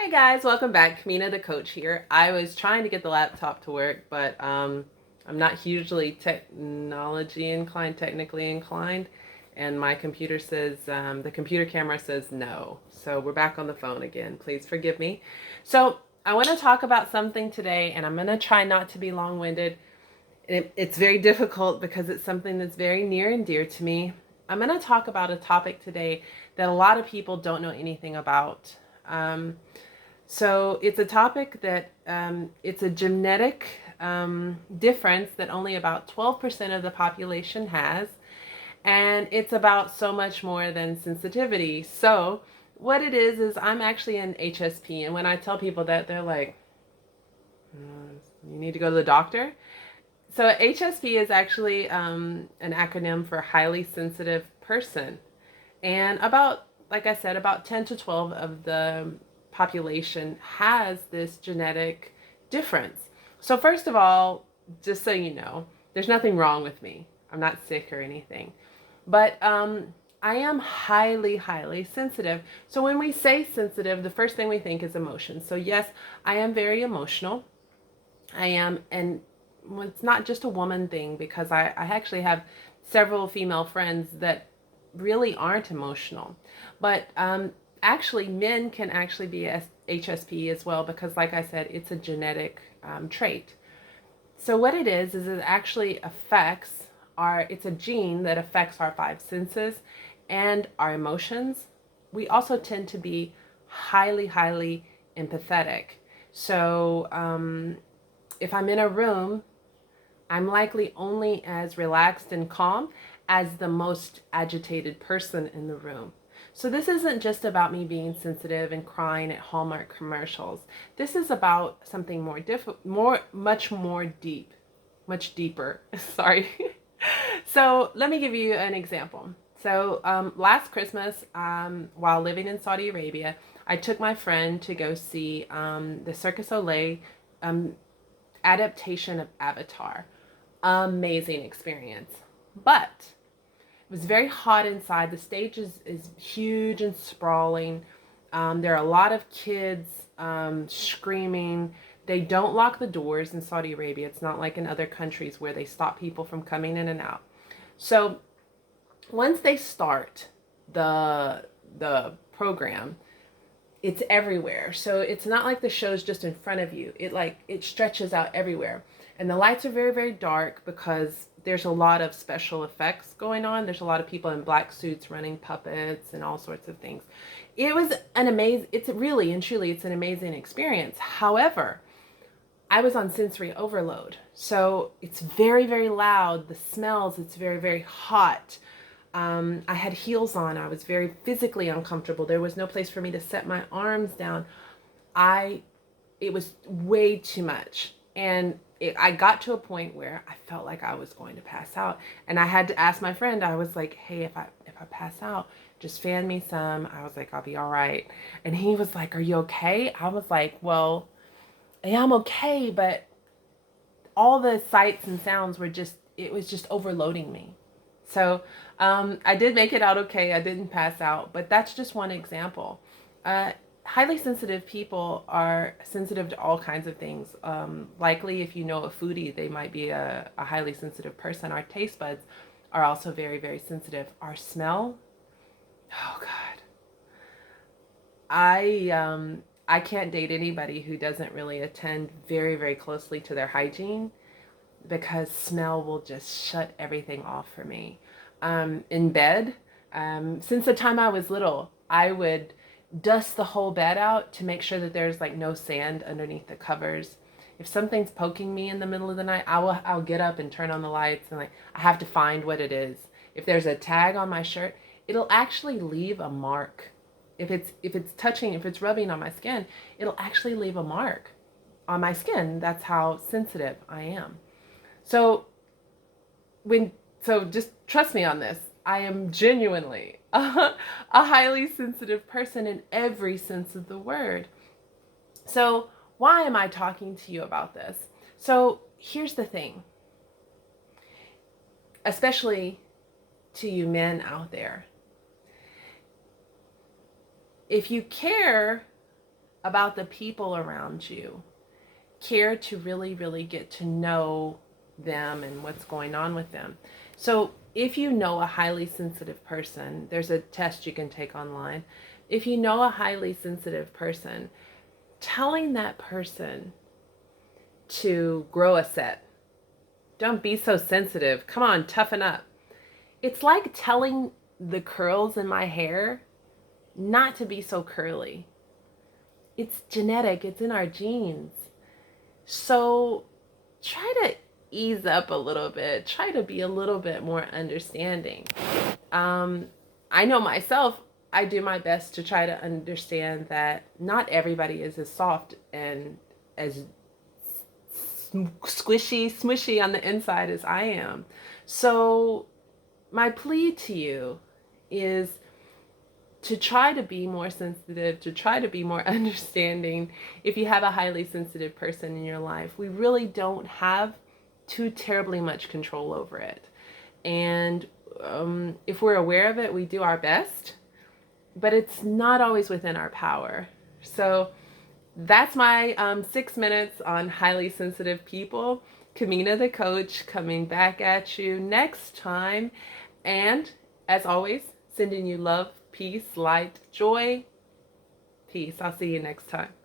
Hey guys, welcome back. Kamina the Koach here. I was trying to get the laptop to work, but I'm not hugely technically inclined, and my computer says, the computer camera says no. So we're back on the phone again. Please forgive me. So I want to talk about something today, and I'm going to try not to be long-winded. It's very difficult because it's something that's very near and dear to me. I'm going to talk about a topic today that a lot of people don't know anything about. So it's a topic that it's a genetic difference that only about 12% of the population has, and it's about so much more than sensitivity. So what it is I'm actually an HSP, and when I tell people that, they're like, "You need to go to the doctor." So HSP is actually an acronym for highly sensitive person, and like I said, about 10 to 12 of the population has this genetic difference. So first of all, just so you know, there's nothing wrong with me. I'm not sick or anything. But I am highly, highly sensitive. So when we say sensitive, the first thing we think is emotion. So yes, I am very emotional. I am, and it's not just a woman thing, because I actually have several female friends that really aren't emotional. But actually, men can actually be HSP as well, because like I said, it's a genetic trait. So what it is it actually affects it's a gene that affects our five senses and our emotions. We also tend to be highly, highly empathetic. So if I'm in a room, I'm likely only as relaxed and calm as the most agitated person in the room. So this isn't just about me being sensitive and crying at Hallmark commercials. This is about something much more deep, much deeper. Sorry. So let me give you an example. So last Christmas, while living in Saudi Arabia, I took my friend to go see the Circus Olay adaptation of Avatar. Amazing experience. But it was very hot inside. The stage is huge and sprawling. There are a lot of kids screaming. They don't lock the doors in Saudi Arabia. It's not like in other countries where they stop people from coming in and out. So once they start the program, it's everywhere. So it's not like the show's just in front of you. It stretches out everywhere. And the lights are very, very dark because there's a lot of special effects going on. There's a lot of people in black suits running puppets and all sorts of things. It was it's really and truly, it's an amazing experience. However, I was on sensory overload. So it's very, very loud. The smells, it's very, very hot. I had heels on. I was very physically uncomfortable. There was no place for me to set my arms down. It was way too much. And I got to a point where I felt like I was going to pass out. And I had to ask my friend, I was like, hey, if I pass out, just fan me some. I was like, I'll be all right. And he was like, are you okay? I was like, well, yeah, I'm okay, but all the sights and sounds it was just overloading me. So I did make it out okay. I didn't pass out, but that's just one example. Highly sensitive people are sensitive to all kinds of things. Likely, if you know a foodie, they might be a highly sensitive person. Our taste buds are also very, very sensitive. Our smell, oh God. I can't date anybody who doesn't really attend very, very closely to their hygiene, because smell will just shut everything off for me. In bed, since the time I was little, I would dust the whole bed out to make sure that there's like no sand underneath the covers. If something's poking me in the middle of the night, I'll get up and turn on the lights, and like I have to find what it is. If there's a tag on my shirt, it'll actually leave a mark. If it's rubbing on my skin, it'll actually leave a mark on my skin. That's how sensitive I am. So just trust me on this. I am genuinely a highly sensitive person in every sense of the word. So why am I talking to you about this? So here's the thing, especially to you men out there. If you care about the people around you. Care to really, really get to know them and what's going on with them. So if you know a highly sensitive person, there's a test you can take online. If you know a highly sensitive person, telling that person to grow a set. Don't be so sensitive. Come on, toughen up. It's like telling the curls in my hair not to be so curly. It's genetic, it's in our genes. So try to ease up a little bit, try to be a little bit more understanding. I know myself, I do my best to try to understand that not everybody is as soft and as squishy, smushy on the inside as I am. So my plea to you is to try to be more sensitive, to try to be more understanding. If you have a highly sensitive person in your life, we really don't have too terribly much control over it. And if we're aware of it, we do our best, but it's not always within our power. So that's my 6 minutes on highly sensitive people. Kamina the Koach coming back at you next time. And as always, sending you love, peace, light, joy. Peace. I'll see you next time.